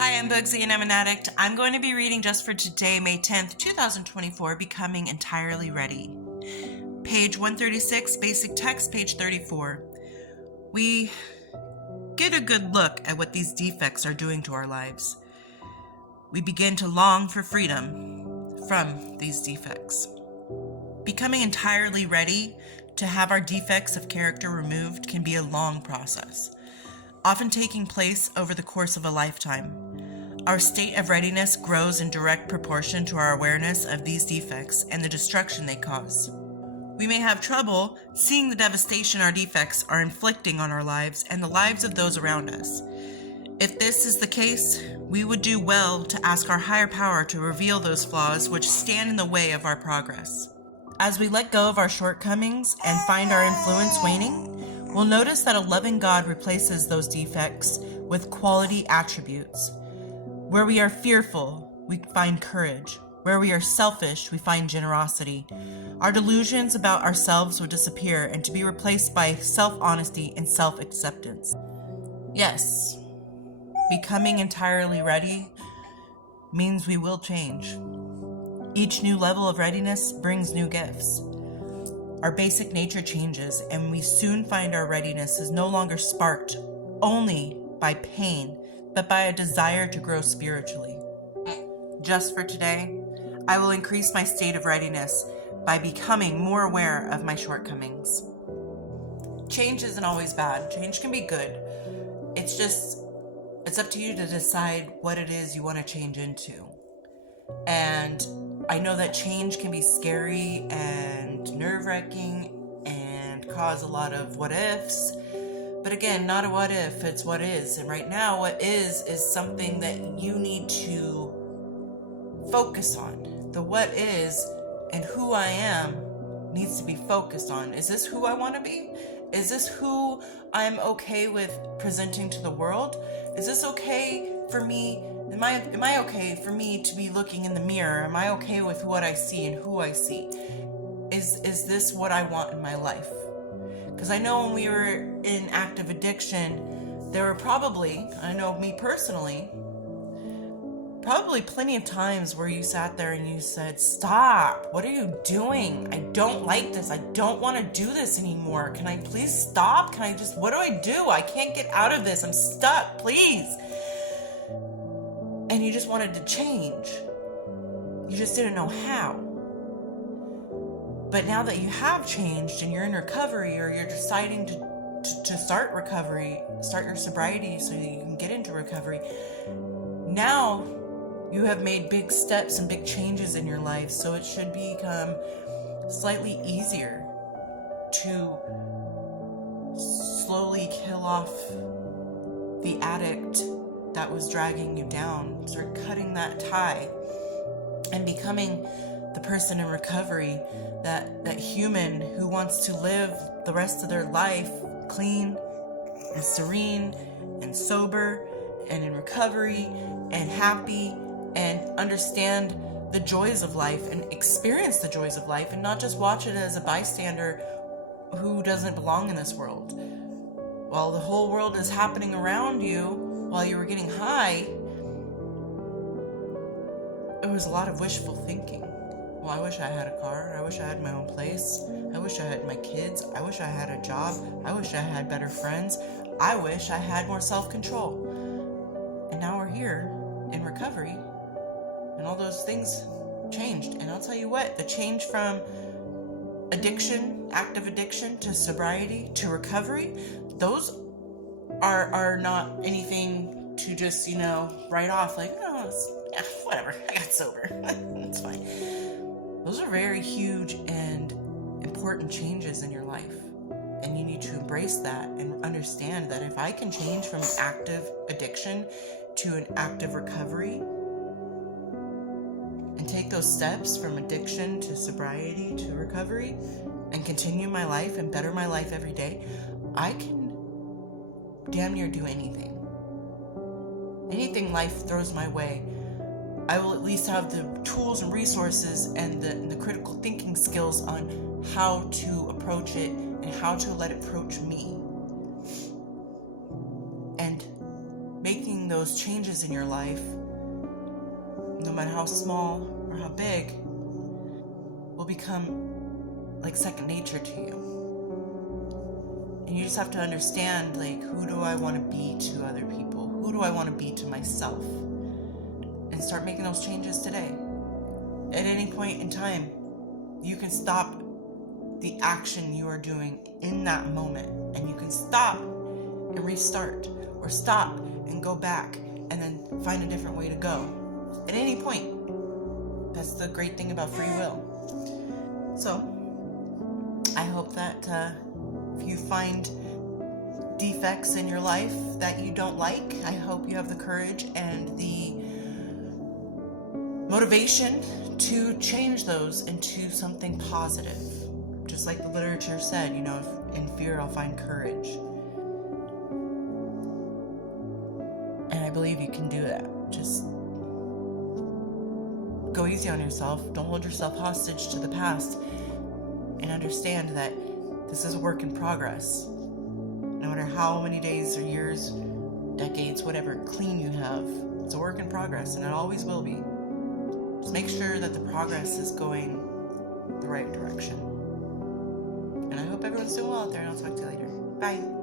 Hi, I'm Bugsy and I'm an addict. I'm going to be reading just for today, May 10th, 2024, Becoming Entirely Ready. Page 136, basic text, page 34. We get a good look at what these defects are doing to our lives. We begin to long for freedom from these defects. Becoming entirely ready to have our defects of character removed can be a long process, often taking place over the course of a lifetime. Our state of readiness grows in direct proportion to our awareness of these defects and the destruction they cause. We may have trouble seeing the devastation our defects are inflicting on our lives and the lives of those around us. If this is the case, we would do well to ask our higher power to reveal those flaws which stand in the way of our progress. As we let go of our shortcomings and find our influence waning, we'll notice that a loving God replaces those defects with quality attributes. Where we are fearful, we find courage. Where we are selfish, we find generosity. Our delusions about ourselves will disappear and to be replaced by self-honesty and self-acceptance. Yes, becoming entirely ready means we will change. Each new level of readiness brings new gifts. Our basic nature changes, and we soon find our readiness is no longer sparked only by pain, but by a desire to grow spiritually. Just for today, I will increase my state of readiness by becoming more aware of my shortcomings. Change isn't always bad. Change can be good. It's up to you to decide what it is you want to change into. And I know that change can be scary and nerve-wracking and cause a lot of what ifs. But again, not a what if, it's what is. And right now, what is something that you need to focus on. The what is and who I am needs to be focused on. Is this who I want to be? Is this who I'm okay with presenting to the world? Is this okay for me? Am I okay for me to be looking in the mirror? Am I okay with what I see and who I see? Is this what I want in my life? Because I know when we were in active addiction, there were probably, I know me personally, probably plenty of times where you sat there and you said, stop, what are you doing? I don't like this. I don't want to do this anymore. Can I please stop? What do I do? I can't get out of this. I'm stuck, please. And you just wanted to change. You just didn't know how. But now that you have changed and you're in recovery, or you're deciding to start recovery, start your sobriety so that you can get into recovery, now you have made big steps and big changes in your life, so it should become slightly easier to slowly kill off the addict that was dragging you down. Start cutting that tie and becoming the person in recovery, that human who wants to live the rest of their life clean and serene and sober and in recovery and happy and understand the joys of life and experience the joys of life and not just watch it as a bystander who doesn't belong in this world. While the whole world is happening around you, while you were getting high, it was a lot of wishful thinking. Well, I wish I had a car. I wish I had my own place. I wish I had my kids. I wish I had a job. I wish I had better friends. I wish I had more self-control. And now we're here in recovery, and all those things changed. And I'll tell you what, the change from addiction, active addiction, to sobriety, to recovery, those are not anything to just, write off like, whatever, I got sober. It's fine. Those are very huge and important changes in your life. And you need to embrace that and understand that if I can change from active addiction to an active recovery and take those steps from addiction to sobriety to recovery and continue my life and better my life every day, I can damn near do anything. Anything life throws my way, I will at least have the tools and resources and the critical thinking skills on how to approach it and how to let it approach me. And making making those changes in your life, no matter how small or how big, will become like second nature to you. And you just have to understand, like, who do I want to be to other people? Who do I want to be to myself? And start making those changes today. At any point in time, you can stop the action you are doing in that moment, and you can stop and restart, or stop and go back and then find a different way to go at any point. That's the great thing about free will. So I hope that if you find defects in your life that you don't like, I hope you have the courage and the motivation to change those into something positive. Just like the literature said, you know, in fear I'll find courage. And I believe you can do that. Just go easy on yourself. Don't hold yourself hostage to the past. And understand that this is a work in progress. No matter how many days or years, decades, whatever, clean you have, it's a work in progress, and it always will be. Just make sure that the progress is going the right direction. And I hope everyone's doing well out there, and I'll talk to you later. Bye.